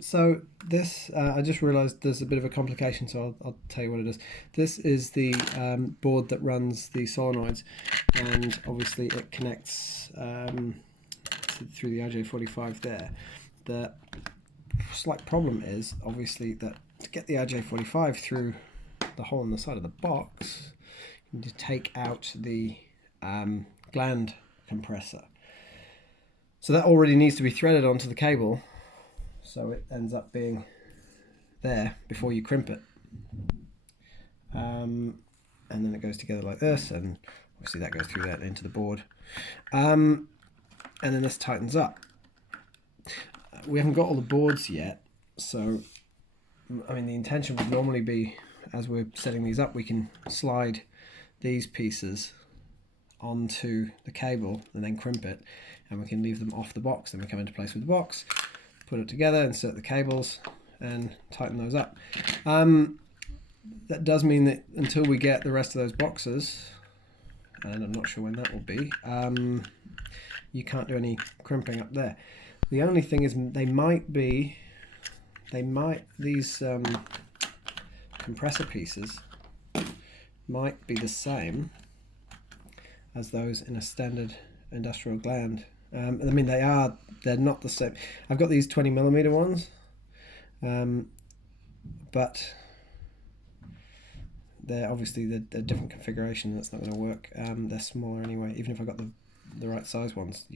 So this, I just realised there's a bit of a complication, so I'll tell you what it is. This is the board that runs the solenoids, and obviously it connects through the RJ45 there. The slight problem is obviously that to get the RJ45 through the hole in the side of the box, you need to take out the gland compressor. So that already needs to be threaded onto the cable, so it ends up being there before you crimp it. And then it goes together like this, and obviously that goes through that into the board. And then this tightens up. We haven't got all the boards yet, so I mean the intention would normally be, as we're setting these up, we can slide these pieces onto the cable and then crimp it, and we can leave them off the box. Then we come into place with the box, put it together, insert the cables, and tighten those up. That does mean that until we get the rest of those boxes, and I'm not sure when that will be, you can't do any crimping up there. The only thing is these compressor pieces might be the same as those in a standard industrial gland. I mean, they're not the same. I've got these 20mm ones, but they're obviously they're different configuration. That's not going to work. They're smaller anyway. Even if I got the right size ones,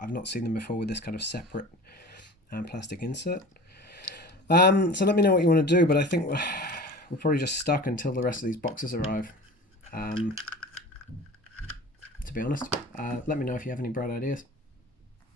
I've not seen them before with this kind of separate plastic insert. So let me know what you want to do, but I think we're probably just stuck until the rest of these boxes arrive. To be honest, let me know if you have any bright ideas.